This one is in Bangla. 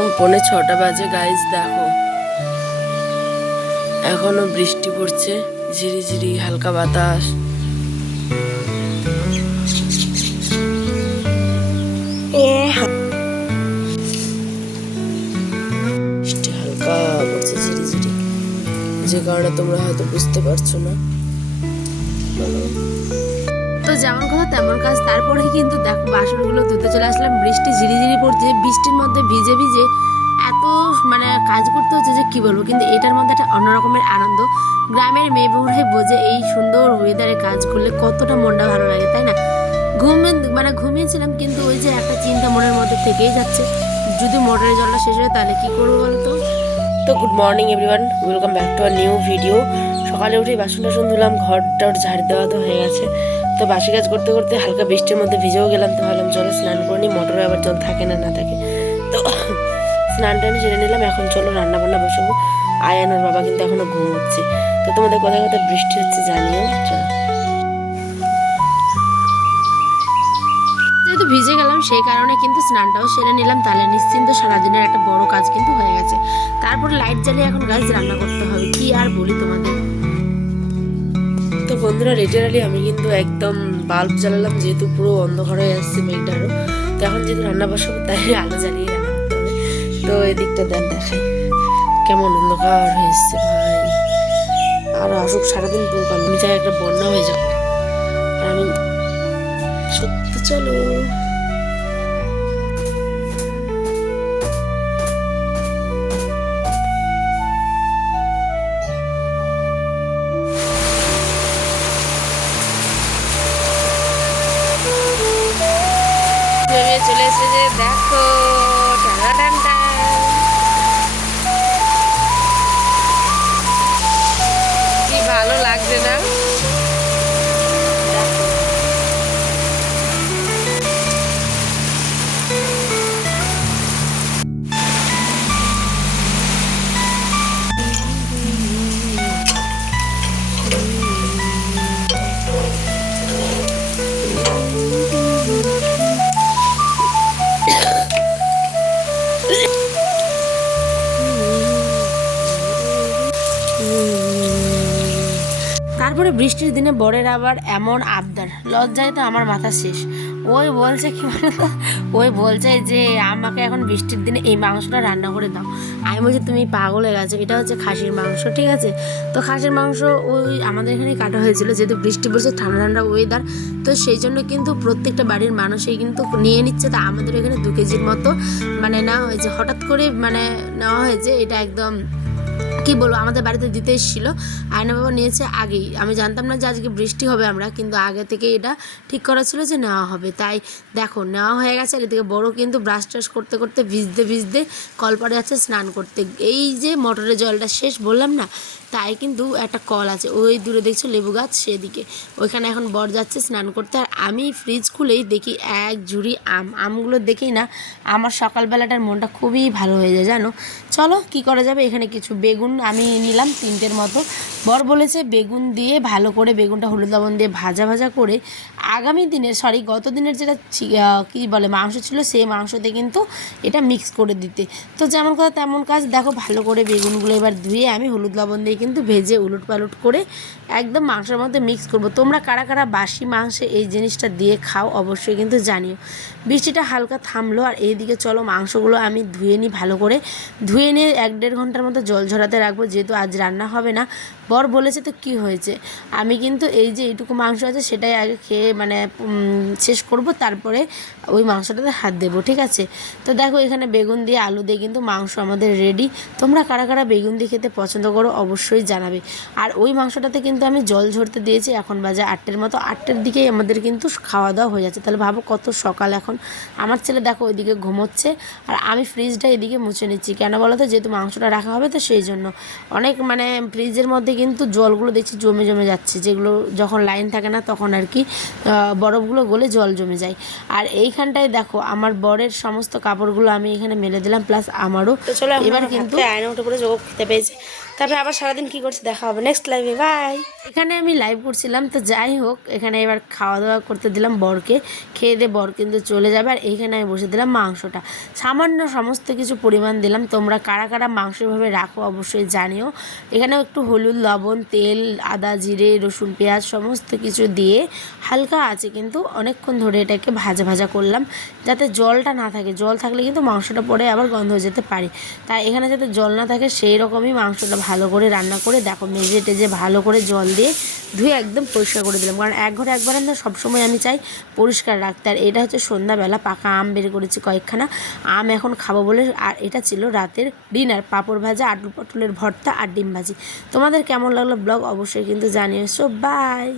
এখন 6:45 বাজে গাইস, দেখো এখনো বৃষ্টি পড়ছে, ঝিরিঝিরি হালকা বাতাস। বৃষ্টি হালকা পড়ছে ঝিরিঝিরি, যে কারণে তোমরা হয়তো বুঝতে পারছো না। তো যেমন কথা তেমন কাজ। তারপরে কিন্তু দেখো বাসনগুলো ধুতে চলে আসলাম। বৃষ্টি ঝিরিঝিরি পড়ছে, বৃষ্টির মধ্যে ভিজে ভিজে এত কাজ করতে হচ্ছে যে কি বলবো। কিন্তু এটার মধ্যে একটা অন্যরকমের আনন্দ। গ্রামের মেয়ে বউরাই বোঝে এই সুন্দর ওয়েদারে কাজ করলে কতটা মনটা ভালো লাগে, তাই না? ঘুমিয়েছিলাম, কিন্তু ওই যে একটা চিন্তা মনের মধ্যে থেকেই যাচ্ছে, যদি মোটরের জলটা শেষ হয় তাহলে কি করবো বলতো। তো good morning everyone, welcome back to our new video. সকালে উঠে বাসন টাসন ধুলাম, ঘর টর ঝাড় দেওয়া তো হয়ে গেছে। তো বাসি কাজ করতে করতে হালকা বৃষ্টির মধ্যে ভিজেও গেলাম। তো ভাবলাম চলো স্নান করে নিই, মোটরে আবার জল থাকে না থাকে। তো স্নান টান সেরে নিলাম। এখন চলো রান্না বান্না বসাবো। আয়ানোর বাবা কিন্তু এখনো ঘুমোচ্ছে। তো তোমাদের কোথায় কোথায় বৃষ্টি হচ্ছে জানিও। চলো, যেহেতু ভিজে গেলাম সেই কারণে কিন্তু স্নানটাও সেরে নিলাম, তাহলে নিশ্চিন্ত সারাদিনের একটা বড় কাজ কিন্তু হয়ে গেছে। তারপরে লাইট জ্বালিয়ে এখন গাছ রান্না করতে হবে, কি আর বলি তোমাদের। তো বন্ধুরা লিটারালি আমি কিন্তু একদম বাল্ব জ্বালালাম, যেহেতু পুরো অন্ধকার হয়ে আসছে মেঘটা আরো। তো এখন যেহেতু রান্না বসাবো তাই আলো জ্বালিয়ে রান্না করতে হবে। তো এদিকটা দেখাই কেমন অন্ধকার হয়ে এসছে ভাই। আর আসুক সারাদিন পুরো কাল, আমি চাই একটা বন্যা হয়ে যাক। আর আমি সত্যি চলো চলে এসে যে দেখো কি ভালো লাগছে না? তারপরে বৃষ্টির দিনে বরের আবার এমন আবদার, লজ্জায় তো আমার মাথা শেষ। ওই বলছে কি বলতো, ওই বলছে যে আমাকে এখন বৃষ্টির দিনে এই মাংসটা রান্না করে দাও। আমি বলছি তুমি পাগল হয়ে গেছো, এটা হচ্ছে খাসির মাংস, ঠিক আছে? তো খাসির মাংস ওই আমাদের এখানে কাটা হয়েছিল, যেহেতু বৃষ্টি পড়ছে ঠান্ডা ঠান্ডা ওয়েদার, তো সেই জন্য কিন্তু প্রত্যেকটা বাড়ির মানুষই কিন্তু নিয়ে নিচ্ছে। তা আমাদের এখানে 2 কেজির মতো নেওয়া হয়েছে, হঠাৎ করে নেওয়া হয়েছে। এটা একদম কি বলবো, আমাদের বাড়িতে দিতে এসেছিল, আয়না বাবা নিয়েছে আগেই। আমি জানতাম না যে আজকে বৃষ্টি হবে, আমরা কিন্তু আগে থেকে এটা ঠিক করা ছিল যে নেওয়া হবে। তাই দেখো নেওয়া হয়ে গেছে। আর এদিকে বড় কিন্তু ব্রাশ ট্রাশ করতে করতে ভিজতে ভিজতে কলপাড়ে যাচ্ছে স্নান করতে। এই যে মোটরের জলটা শেষ বললাম না, তাই কিন্তু একটা কল আছে ওই দূরে দেখছো লেবু গাছ, সেদিকে ওইখানে এখন বর যাচ্ছে স্নান করতে। আর আমি ফ্রিজ খুলেই দেখি এক ঝুড়ি আমগুলো দেখেই না আমার সকালবেলাটার মনটা খুবই ভালো হয়ে যায় জানো। চলো কি করা যাবে, এখানে কিছু বেগুন আমি নিলাম 3টের মতো। বর বলেছে বেগুন দিয়ে ভালো করে, বেগুনটা হলুদ লবণ দিয়ে ভাজা ভাজা করে আগামী দিনের গত দিনের যেটা কী বলে মাংস ছিল, সেই মাংসতে কিন্তু এটা মিক্স করে দিতে। তো যেমন কথা তেমন কাজ। দেখো ভালো করে বেগুনগুলো এবার ধুয়ে আমি হলুদ লবণ দিয়ে কিন্তু ভেজে উলট পালট করে একদম মাংসের মধ্যে মিক্স করব। তোমরা কারা কারা বাসি মাংসে এই জিনিসটা দিয়ে খাও অবশ্যই কিন্তু জানিও। বৃষ্টিটা হালকা থামলো, আর এইদিকে চলো মাংসগুলো আমি ধুয়ে নিই ভালো করে। ধুয়ে নিয়ে 1-1.5 ঘন্টার মতো জল ঝরাতে রাখবো, যেহেতু আজ রান্না হবে না। বর বলেছে তো কি হয়েছে, আমি কিন্তু এই যে এইটুকু মাংস আছে সেটাই আগে খেয়ে শেষ করব, তারপরে ওই মাংসটাতে হাত দেবো, ঠিক আছে? তো দেখো এখানে বেগুন দিয়ে আলু দিয়ে কিন্তু মাংস আমাদের রেডি। তোমরা কারা কারা বেগুন দিয়ে খেতে পছন্দ করো অবশ্যই জানাবে। আর ওই মাংসটাতে কিন্তু আমি জল ঝরতে দিয়েছি। এখন বাজে 8টের মতো, 8টের দিকেই আমাদের কিন্তু খাওয়া দাওয়া হয়ে যাচ্ছে। তাহলে ভাবো কত সকাল এখন। আমার ছেলে দেখো ওইদিকে ঘুমোচ্ছে, আর আমি ফ্রিজটা এদিকে মুছে নিচ্ছি। কেন বলো তো, যেহেতু মাংসটা রাখা হবে তো সেই জন্য। অনেক ফ্রিজের মধ্যে কিন্তু জলগুলো দেখছি জমে জমে যাচ্ছে, যেগুলো যখন লাইন থাকে না তখন আর কি বরফগুলো গলে জল জমে যায়। আর এইখানটায় দেখো আমার বরের সমস্ত কাপড়গুলো আমি এখানে মেলে দিলাম, প্লাস আমারও। তো চলো এবার কিন্তু আয়না উঠে পড়ে যোগ খেতে পেয়েছে। তো তারপরে আবার সারাদিন কী করছি দেখা হবে নেক্সট লাইভে, বাই। এখানে আমি লাইভ করছিলাম, তো যাই হোক এখানে এবার খাওয়া দাওয়া করতে দিলাম বরকে, খেয়ে দিয়ে বর কিন্তু চলে যাবে। আর এইখানে আমি বসে দিলাম মাংসটা, সামান্য সমস্ত কিছু পরিমাণ দিলাম। তোমরা কারা কারা মাংসভাবে রাখো অবশ্যই জানিও। এখানেও একটু হলুদ, লবণ, তেল, আদা, জিরে, রসুন, পেঁয়াজ সমস্ত কিছু দিয়ে হালকা আছে কিন্তু অনেকক্ষণ ধরে এটাকে ভাজা ভাজা করলাম, যাতে জলটা না থাকে। জল থাকলে কিন্তু মাংসটা পরে আবার গন্ধ হয়ে যেতে পারে, তাই এখানে যাতে জল না থাকে সেই রকমই মাংসটা ভালো করে রান্না করে দেখো মেজে টেজে ভালো করে জল দিয়ে ধুয়ে একদম পরিষ্কার করে দিলাম। কারণ এক ঘরে একবার রান্না সবসময় আমি চাই পরিষ্কার রাখতে। আর এটা হচ্ছে সন্ধ্যাবেলা, পাকা আম বের করেছি কয়েকখানা, আম এখন খাবো বলে। আর এটা ছিল রাতের ডিনার, পাঁপড় ভাজা, আলু পটলের ভর্তা আর ডিম ভাজি। তোমাদের কেমন লাগলো ব্লগ অবশ্যই কিন্তু জানিয়েছো। বাই।